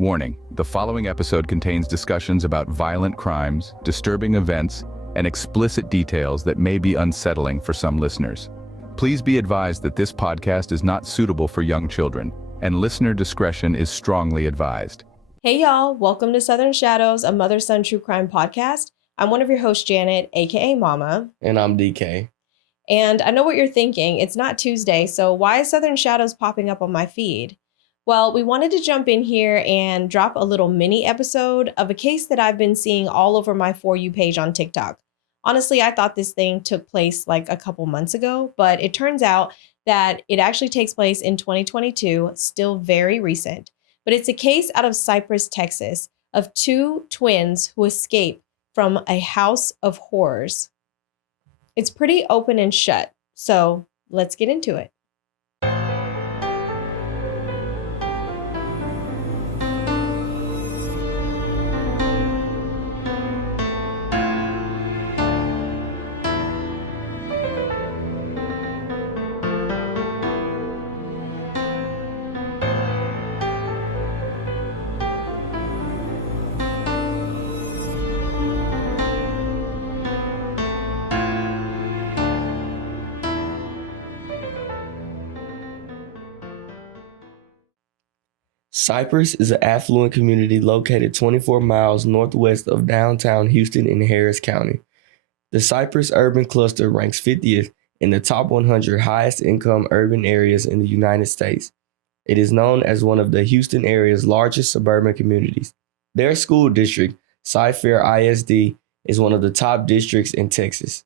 Warning, the following episode contains discussions about violent crimes, disturbing events, and explicit details that may be unsettling for some listeners. Please be advised that this podcast is not suitable for young children, and listener discretion is strongly advised. Hey y'all, welcome to Southern Shadows, a mother-son true crime podcast. I'm one of your hosts, Janet, aka Mama. And I'm DK. And I know what you're thinking, it's not Tuesday, so why is Southern Shadows popping up on my feed? Well, we wanted to jump in here and drop a little mini episode of a case that I've been seeing all over my For You page on TikTok. Honestly, I thought this thing took place like a couple months ago, but it turns out that it actually takes place in 2022, still very recent. But it's a case out of Cypress, Texas, of two twins who escape from a house of horrors. It's pretty open and shut, so let's get into it. Cypress is an affluent community located 24 miles northwest of downtown Houston in Harris County. The Cypress urban cluster ranks 50th in the top 100 highest income urban areas in the United States. It is known as one of the Houston area's largest suburban communities. Their school district, Cy-Fair ISD, is one of the top districts in Texas.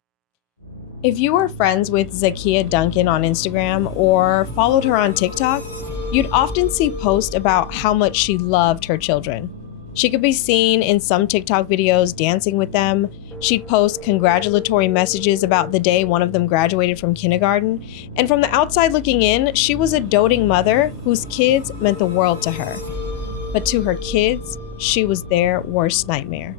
If you are friends with Zakiya Duncan on Instagram or followed her on TikTok, you'd often see posts about how much she loved her children. She could be seen in some TikTok videos dancing with them. She'd post congratulatory messages about the day one of them graduated from kindergarten. And from the outside looking in, she was a doting mother whose kids meant the world to her. But to her kids, she was their worst nightmare.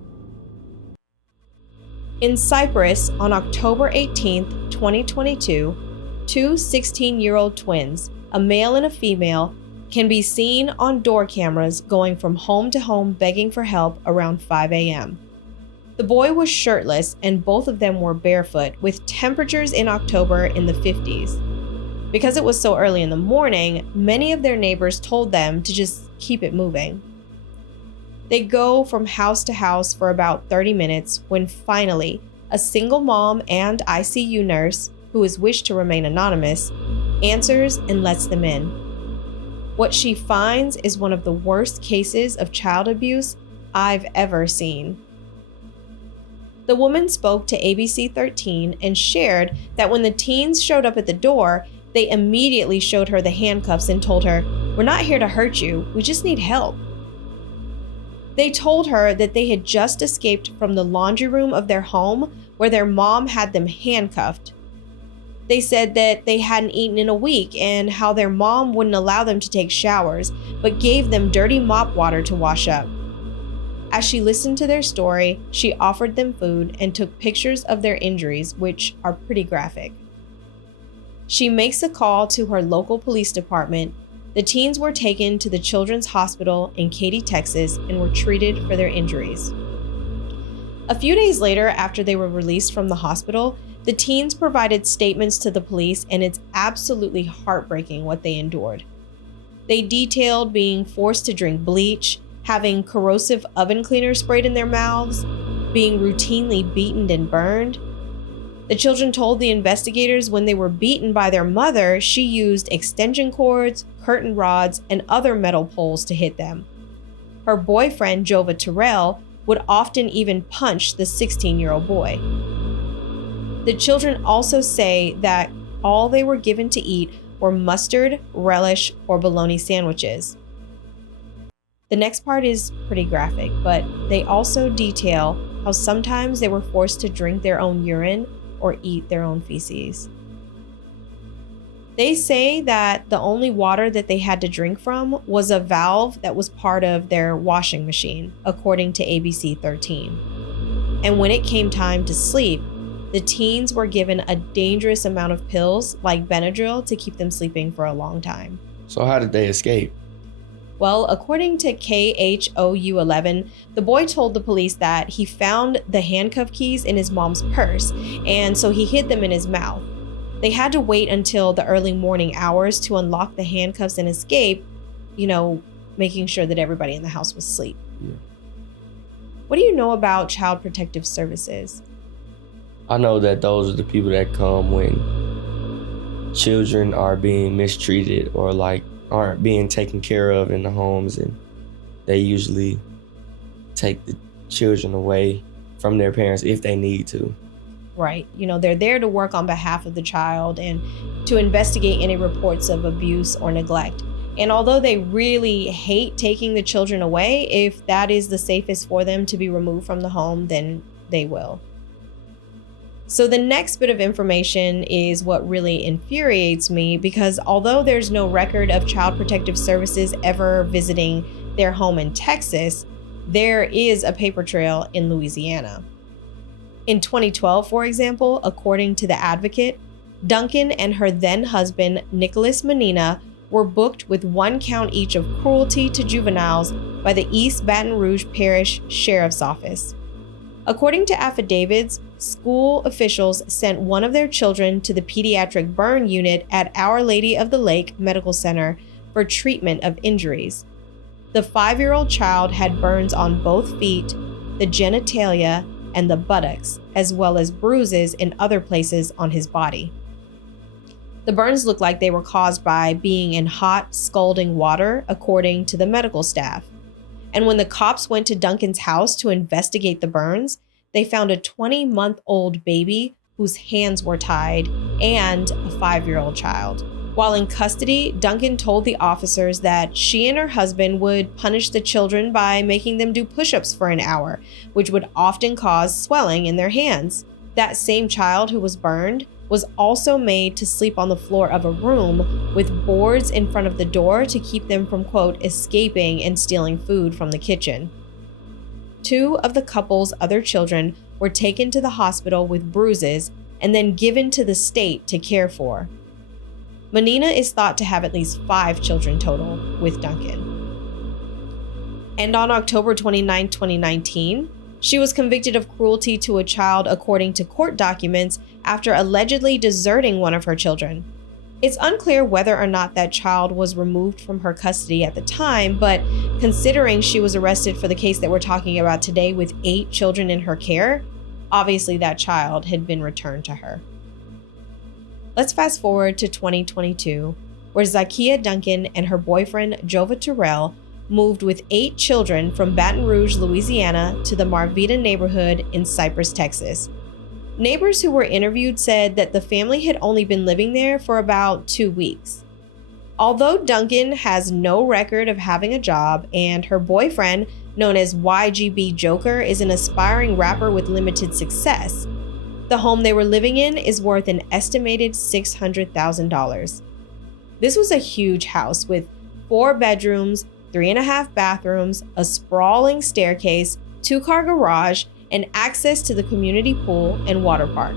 In Cypress, on October 18th, 2022, two 16-year-old twins, a male and a female, can be seen on door cameras going from home to home begging for help around 5 a.m. The boy was shirtless and both of them were barefoot with temperatures in October in the 50s. Because it was so early in the morning, many of their neighbors told them to just keep it moving. They go from house to house for about 30 minutes when finally a single mom and ICU nurse, who has wished to remain anonymous, answers and lets them in. What she finds is one of the worst cases of child abuse I've ever seen. The woman spoke to ABC 13 and shared that when the teens showed up at the door, they immediately showed her the handcuffs and told her, "We're not here to hurt you, we just need help." They told her that they had just escaped from the laundry room of their home where their mom had them handcuffed. They said that they hadn't eaten in a week and how their mom wouldn't allow them to take showers, but gave them dirty mop water to wash up. As she listened to their story, she offered them food and took pictures of their injuries, which are pretty graphic. She makes a call to her local police department. The teens were taken to the Children's Hospital in Katy, Texas, and were treated for their injuries. A few days later, after they were released from the hospital, the teens provided statements to the police, and it's absolutely heartbreaking what they endured. They detailed being forced to drink bleach, having corrosive oven cleaner sprayed in their mouths, being routinely beaten and burned. The children told the investigators when they were beaten by their mother, she used extension cords, curtain rods, and other metal poles to hit them. Her boyfriend, Jova Terrell, would often even punch the 16-year-old boy. The children also say that all they were given to eat were mustard, relish, or bologna sandwiches. The next part is pretty graphic, but they also detail how sometimes they were forced to drink their own urine or eat their own feces. They say that the only water that they had to drink from was a valve that was part of their washing machine, according to ABC 13. And when it came time to sleep, the teens were given a dangerous amount of pills like Benadryl to keep them sleeping for a long time. So how did they escape? Well, according to KHOU 11, the boy told the police that he found the handcuff keys in his mom's purse, and so he hid them in his mouth. They had to wait until the early morning hours to unlock the handcuffs and escape, making sure that everybody in the house was asleep. Yeah. What do you know about Child Protective Services? I know that those are the people that come when children are being mistreated or aren't being taken care of in the homes, and they usually take the children away from their parents if they need to. Right. They're there to work on behalf of the child and to investigate any reports of abuse or neglect. And although they really hate taking the children away, if that is the safest for them to be removed from the home, then they will. So the next bit of information is what really infuriates me, because although there's no record of Child Protective Services ever visiting their home in Texas, there is a paper trail in Louisiana. In 2012, for example, according to The Advocate, Duncan and her then husband, Nicholas Menina, were booked with 1 count each of cruelty to juveniles by the East Baton Rouge Parish Sheriff's Office. According to affidavits, school officials sent one of their children to the pediatric burn unit at Our Lady of the Lake Medical Center for treatment of injuries. The 5-year-old child had burns on both feet, the genitalia, and the buttocks, as well as bruises in other places on his body. The burns looked like they were caused by being in hot, scalding water, according to the medical staff. And when the cops went to Duncan's house to investigate the burns, they found a 20-month-old baby whose hands were tied and a 5-year-old child. While in custody, Duncan told the officers that she and her husband would punish the children by making them do push-ups for an hour, which would often cause swelling in their hands. That same child who was burned was also made to sleep on the floor of a room with boards in front of the door to keep them from, quote, escaping and stealing food from the kitchen. 2 of the couple's other children were taken to the hospital with bruises and then given to the state to care for. Menina is thought to have at least 5 children total with Duncan. And on October 29, 2019, she was convicted of cruelty to a child according to court documents after allegedly deserting one of her children. It's unclear whether or not that child was removed from her custody at the time, but considering she was arrested for the case that we're talking about today with 8 children in her care, obviously that child had been returned to her. Let's fast forward to 2022, where Zakiya Duncan and her boyfriend Jova Terrell moved with 8 children from Baton Rouge, Louisiana to the Marvita neighborhood in Cypress, Texas. Neighbors who were interviewed said that the family had only been living there for about 2 weeks. Although Duncan has no record of having a job and her boyfriend, known as YGB Joker, is an aspiring rapper with limited success, the home they were living in is worth an estimated $600,000. This was a huge house with 4 bedrooms, 3.5 bathrooms, a sprawling staircase, 2-car garage, and access to the community pool and water park.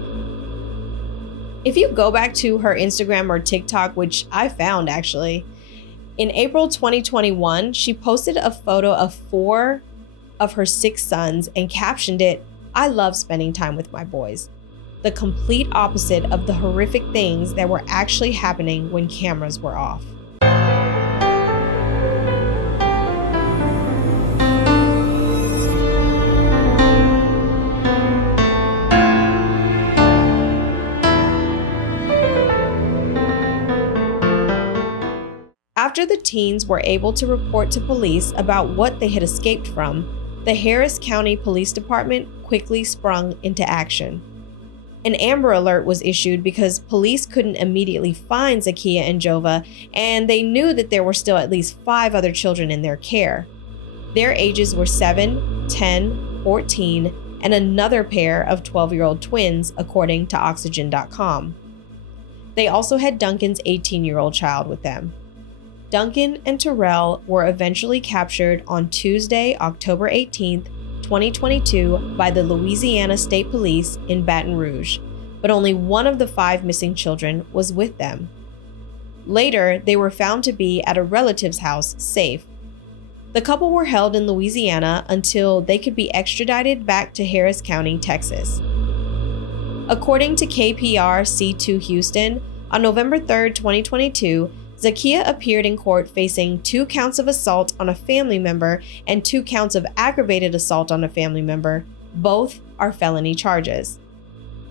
If you go back to her Instagram or TikTok, which I found actually, in April 2021, she posted a photo of 4 of her 6 sons and captioned it, "I love spending time with my boys." The complete opposite of the horrific things that were actually happening when cameras were off. After the teens were able to report to police about what they had escaped from, the Harris County Police Department quickly sprung into action. An Amber Alert was issued because police couldn't immediately find Zakiya and Jova, and they knew that there were still at least 5 other children in their care. Their ages were 7, 10, 14, and another pair of 12-year-old twins, according to Oxygen.com. They also had Duncan's 18-year-old child with them. Duncan and Terrell were eventually captured on Tuesday, October 18th, 2022 by the Louisiana State Police in Baton Rouge, but only one of the 5 missing children was with them. Later, they were found to be at a relative's house, safe, The couple were held in Louisiana until they could be extradited back to Harris County, Texas. According to KPR C2 Houston, on November 3, 2022, Zakiya appeared in court facing 2 counts of assault on a family member and 2 counts of aggravated assault on a family member. Both are felony charges.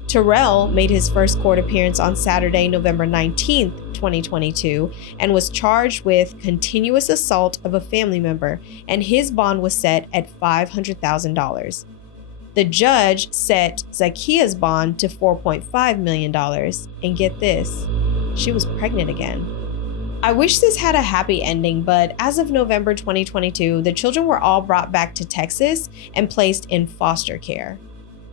Terrell made his first court appearance on Saturday, November 19, 2022, and was charged with continuous assault of a family member, and his bond was set at $500,000. The judge set Zakiya's bond to $4.5 million, and get this, she was pregnant again. I wish this had a happy ending, but as of November 2022, the children were all brought back to Texas and placed in foster care.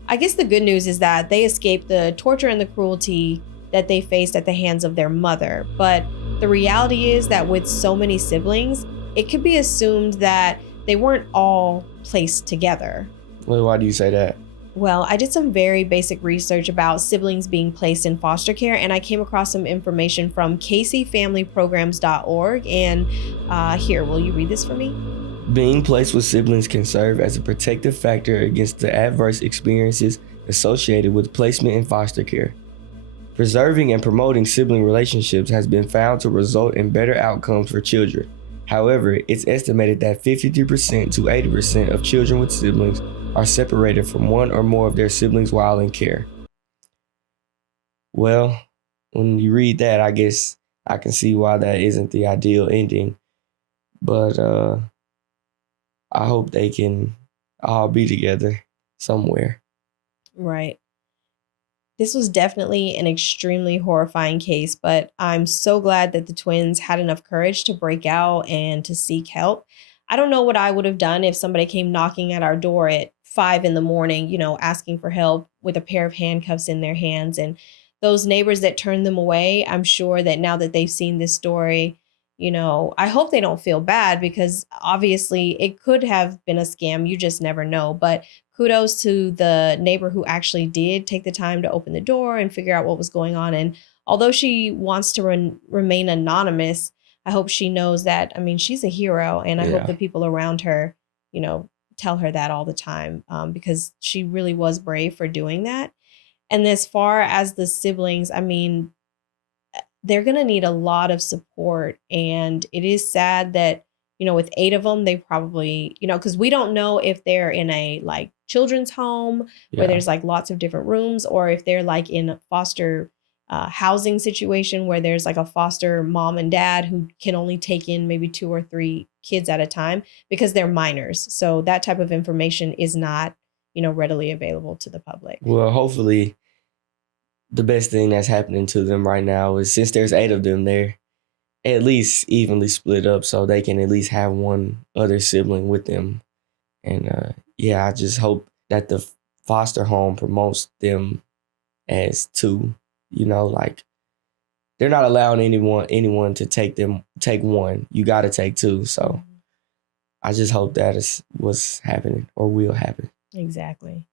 I guess the good news is that they escaped the torture and the cruelty that they faced at the hands of their mother. But the reality is that with so many siblings, it could be assumed that they weren't all placed together. Well, why do you say that? Well, I did some very basic research about siblings being placed in foster care, and I came across some information from caseyfamilyprograms.org. And here, will you read this for me? Being placed with siblings can serve as a protective factor against the adverse experiences associated with placement in foster care. Preserving and promoting sibling relationships has been found to result in better outcomes for children. However, it's estimated that 53% to 80% of children with siblings are separated from one or more of their siblings while in care. Well, when you read that, I guess I can see why that isn't the ideal ending. But I hope they can all be together somewhere. Right. This was definitely an extremely horrifying case, but I'm so glad that the twins had enough courage to break out and to seek help. I don't know what I would have done if somebody came knocking at our door at 5 a.m, asking for help with a pair of handcuffs in their hands. And those neighbors that turned them away, I'm sure that now that they've seen this story, I hope they don't feel bad, because obviously it could have been a scam. You just never know. But kudos to the neighbor who actually did take the time to open the door and figure out what was going on. And although she wants to remain anonymous, I hope she knows that, she's a hero. And I hope the people around her, tell her that all the time, because she really was brave for doing that. And as far as the siblings, they're going to need a lot of support. And it is sad that, with 8 of them, they probably, because we don't know if they're in a children's home where there's lots of different rooms, or if they're in a foster housing situation where there's a foster mom and dad who can only take in maybe 2 or 3 kids at a time because they're minors. So that type of information is not, readily available to the public. Well, hopefully the best thing that's happening to them right now is, since there's 8 of them, they're at least evenly split up so they can at least have one other sibling with them. And I just hope that the foster home promotes them as 2. They're not allowing anyone to take one. You got to take 2. So I just hope that is what's happening or will happen. Exactly.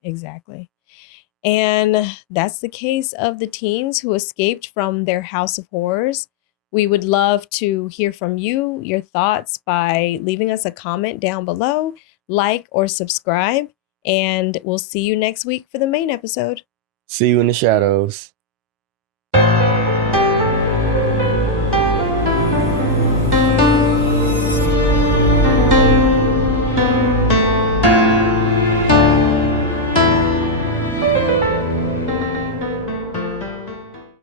And that's the case of the teens who escaped from their house of horrors. We would love to hear from you, your thoughts, by leaving us a comment down below, like or subscribe, and we'll see you next week for the main episode. See you in the shadows.